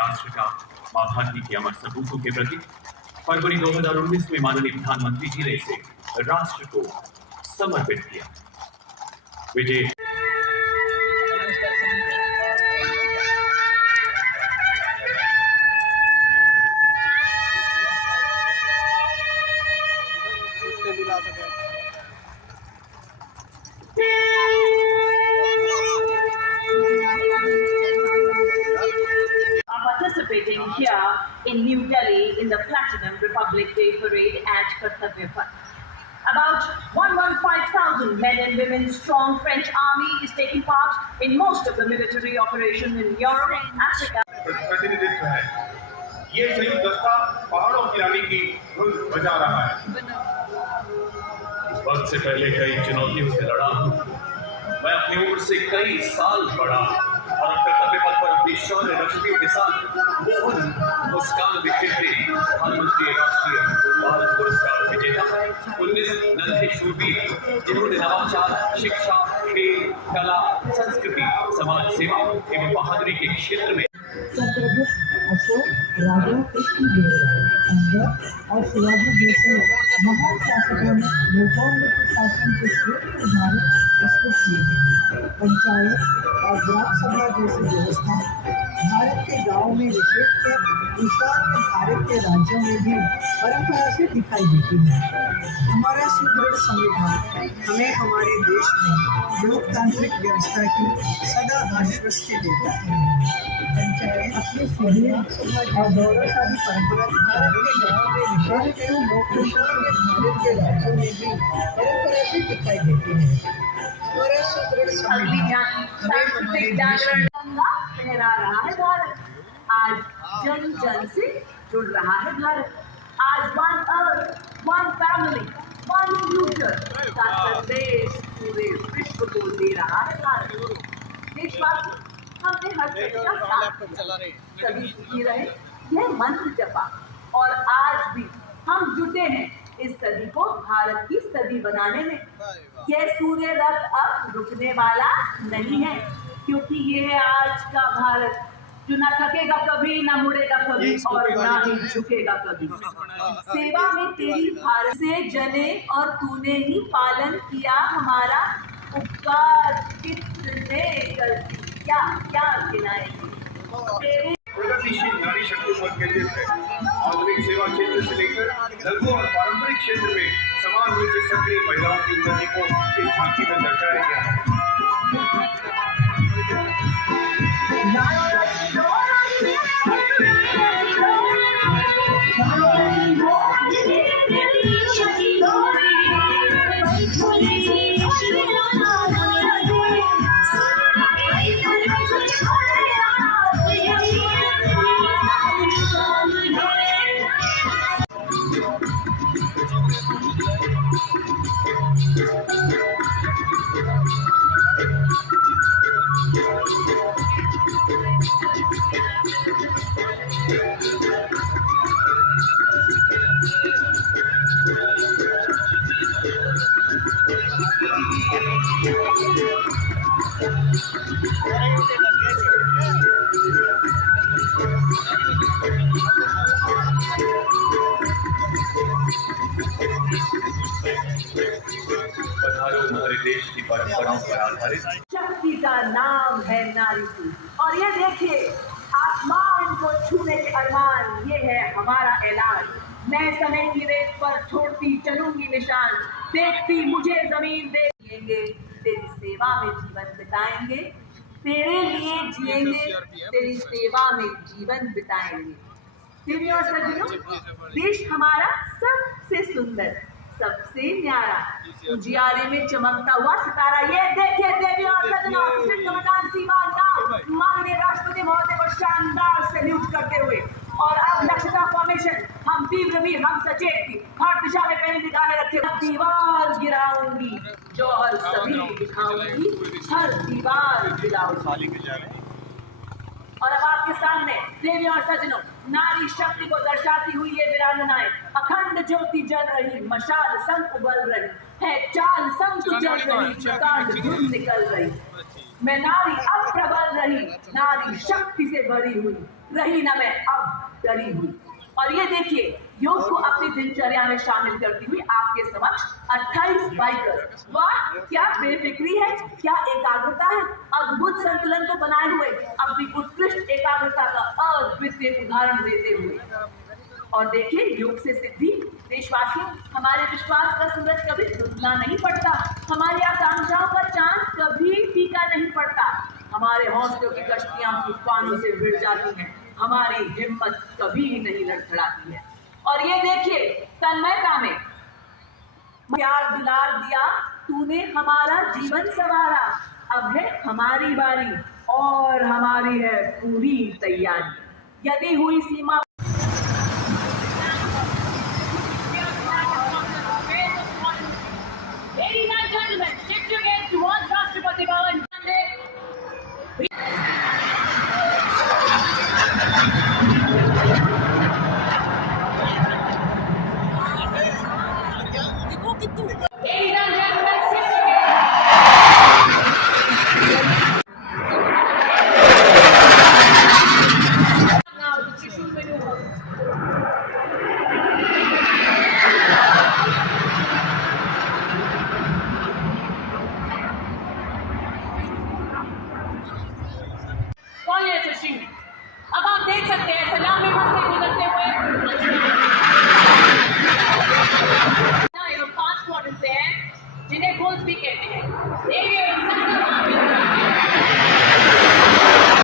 राष्ट्र का मां भारती के अमर सपूतों के प्रति फरवरी 2019 में माननीय प्रधानमंत्री जी ने इसे राष्ट्र को समर्पित किया। विजय participating here in New Delhi in the Platinum Republic Day Parade at Kartavya Path. About 115,000 men and women strong French army is taking part in most of the military operations in Europe, Africa. प्रतिनिधित्व है। ये संयुक्त दस्ता पहाड़ों की रानी की धुन बजा रहा है। वक्त से पहले कई चुनौतियों से लड़ा हूँ। मैं अपनी उम्र से कई साल बड़ा और कर्तव्य पथ पर अपनी शौर्य रक्षियों के साथ मुस्कान बिखेरते प्रधानमंत्री राष्ट्रीय बाल पुरस्कार विजेता 19 नन्हे शूरवीर जिन्होंने नवाचार, शिक्षा, खेल, कला, संस्कृति, समाज सेवा एवं बहादुरी के क्षेत्र में अशोक राजा कृष्णदेवराय और शिवाजी जैसे महान शासकों ने लोकतंत्र के शासन के श्रेष्ठ उदाहरण प्रस्तुत किए। पंचायत और ग्राम सभा जैसी व्यवस्था भारत के गाँव में विशेषकर ईशान्य भारत के राज्यों में भी परंपरा से दिखाई देती है। हमारा सुदृढ़ संविधान हमें हमारे देश में लोकतांत्रिक व्यवस्था की सदा आश्वस्ति देता है। पंचायत अपनी सुदृढ़ और गौरवशाली परंपरा भारत के गाँव में विशेषकर लोकतंत्र के राज्यों में भी परंपरा से दिखाई देती है। सांस्कृतिक जागरण फहरा रहा है भारत। आज जन जन से जुड़ रहा है भारत। आज one earth, one family, one future का संदेश पूरे विश्व को दे रहा है भारत। देशवासी हमने हर का साथ सभी सुखी रहे यह मंत्र जपा और आज भी हम जुटे हैं इस सदी को भारत की सदी बनाने में। यह सूर्य रथ अब रुकने वाला नहीं है क्योंकि ये है आज का भारत जो ना थकेगा कभी, ना मुड़ेगा कभी और ना ही झुकेगा कभी। सेवा में तेरी भारत से जने और तूने ही पालन किया हमारा उपकार कितने गलती क्या क्या गिनाएंगे तेरे। प्रगतिशील नारी शक्ति पर केंद्रित है। आधुनिक सेवा क्षेत्र से लेकर लघु और पारंपरिक क्षेत्र में समान रूप से सक्रिय महिलाओं की उन्नति को इस झांकी में दर्शाया गया है। हमारे देश की परंपराओं पर आधारित शक्ति का नाम है नारी की। और ये देखिए आसमान को छूने के अरमान, ये है हमारा ऐलान। मैं समय की रेत पर छोड़ती चलूंगी निशान, देखती मुझे जमीन देंगे, तेरी सेवा में जीवन बिताएंगे, तेरे लिए जिएंगे, तेरी सेवा में जीवन बिताएंगे। देवी और सज्जनों, देश हमारा सबसे सुंदर, सबसे न्यारा, उजियारे में चमकता हुआ सितारा। ये देखिए देवी और सज्जनों, माननीय राष्ट्रपति महोदय को शानदार सैल्यूट करते हुए। और अब नक्शा फॉर्मेशन, हम तीव्रवीर, हम सचेत की हर दिशा में पहले निगाहें रखे। दीवार गिराऊंगी जौहर सभी दिखाऊंगी, हर दीवार गिराऊंगी। और अब आपके सामने देवी और सज्जनों, नारी शक्ति को दर्शाती हुई ये वीरांगनाएं अखंड ज्योति जल रही, मशाल संग उबल रही है, चाल संग जल रही, कांड धुन निकल रही। मैं नारी अब प्रबल रही, नारी शक्ति से भरी हुई, रही ना मैं अब डरी हुई। और ये देखिए, योग को अपनी दिनचर्या में शामिल करती हुई आपके समक्ष 28 बाइकर्स। वाह, क्या बेफिक्री है, क्या एकाग्रता है, अद्भुत संतुलन को बनाए हुए अपनी उत्कृष्ट एकाग्रता का अद्वितीय उदाहरण देते हुए। और देखिए, योग से सिद्धि। देशवासियों, हमारे विश्वास का सूरज कभी धुंधला नहीं पड़ता, हमारी आकांक्षाओं का चांद कभी फीका नहीं पड़ता, हमारे हौसलों की कश्तियां तूफानों से भिड़ जाती हैं, हमारी हिम्मत कभी नहीं लड़खड़ाती है। और ये देखिए, तन्मयता में प्यार दुलार दिया तूने, हमारा जीवन संवारा, अब है हमारी बारी और हमारी है पूरी तैयारी। यदि हुई सीमा Ladies and gentlemen, shift your gaze towards Rashtrapati Bhavan.